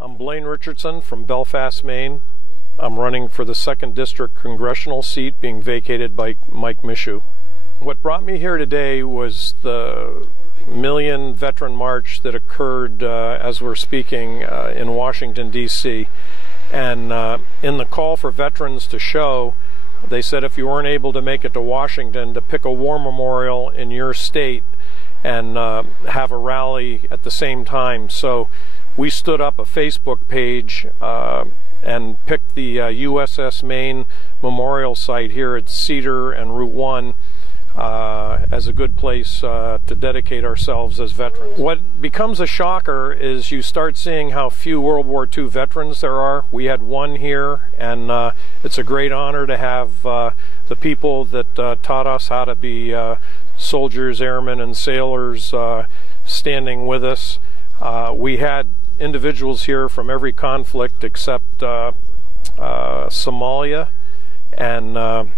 I'm Blaine Richardson from Belfast, Maine. I'm running for the 2nd District Congressional seat being vacated by Mike Michaud. What brought me here today was the Million Veteran March that occurred as we're speaking in Washington, D.C. And in the call for veterans to show, they said if you weren't able to make it to Washington, to pick a war memorial in your state and have a rally at the same time. So we stood up a Facebook page and picked the USS Maine Memorial Site here at Cedar and Route 1 as a good place to dedicate ourselves as veterans. What becomes a shocker is you start seeing how few World War II veterans there are. We had one here, and it's a great honor to have the people that taught us how to be soldiers, airmen, and sailors standing with us. We had individuals here from every conflict except Somalia, and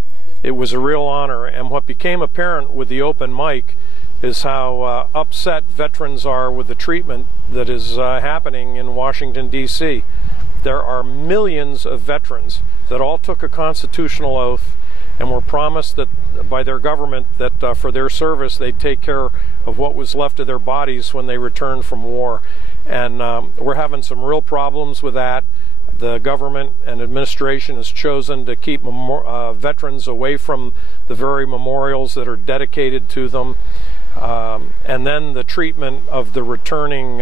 it was a real honor. And what became apparent with the open mic is how upset veterans are with the treatment that is happening in Washington, D.C. There are millions of veterans that all took a constitutional oath and were promised that by their government that for their service they'd take care of what was left of their bodies when they returned from war. And we're having some real problems with that. The government and administration has chosen to keep veterans away from the very memorials that are dedicated to them. And then the treatment of the returning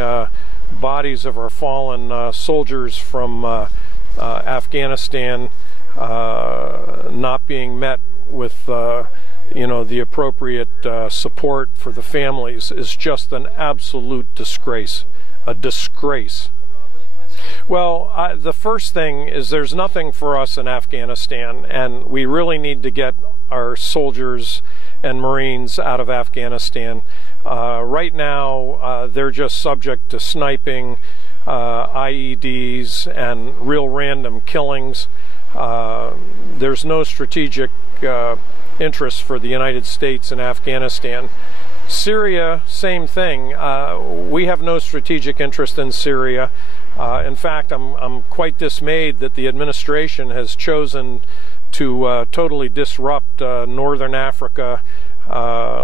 bodies of our fallen soldiers from Afghanistan not being met with the appropriate support for the families is just an absolute disgrace. A disgrace. Well, the first thing is there's nothing for us in Afghanistan, and we really need to get our soldiers and Marines out of Afghanistan. Right now, they're just subject to sniping, IEDs, and real random killings. There's no strategic interest for the United States in Afghanistan. Syria, same thing. We have no strategic interest in Syria. In fact, I'm quite dismayed that the administration has chosen to totally disrupt northern Africa,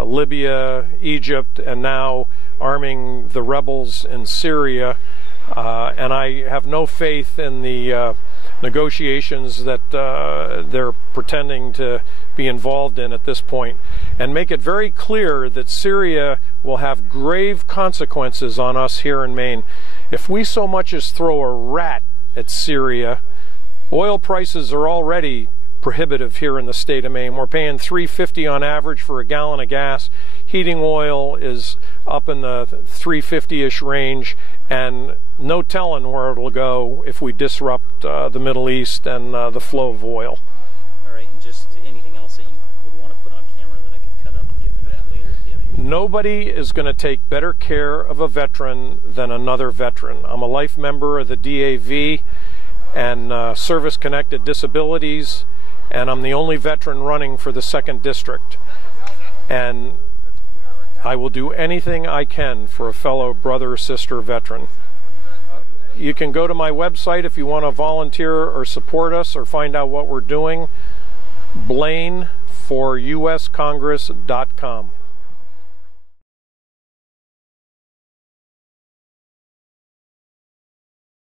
Libya, Egypt, and now arming the rebels in Syria. And I have no faith in the negotiations that they're pretending to be involved in at this point, and make it very clear that Syria will have grave consequences on us here in Maine. If we so much as throw a rat at Syria, oil prices are already prohibitive here in the state of Maine. We're paying $3.50 on average for a gallon of gas. Heating oil is up in the $3.50-ish range, and no telling where it'll go if we disrupt the Middle East and the flow of oil. All right, and just anything else that you would want to put on camera that I could cut up and give them later if you have anything? Nobody is going to take better care of a veteran than another veteran. I'm a life member of the DAV and service-connected disabilities, and I'm the only veteran running for the 2nd District. And I will do anything I can for a fellow brother or sister veteran. You can go to my website if you want to volunteer or support us or find out what we're doing. BlaineForUSCongress.com.